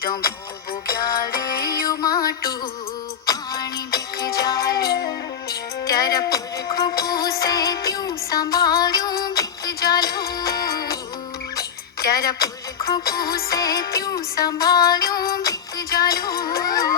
કીધો ભોબો ક્યારે યુ માટું પાણી દીખ જાલું ત્યારે પુરખો પૂસે ત્યું સંભાળ્યું દીખ જાલું ત્યારે પુરખો પૂસે ત્યું સંભાળ્યું દીખ જાલું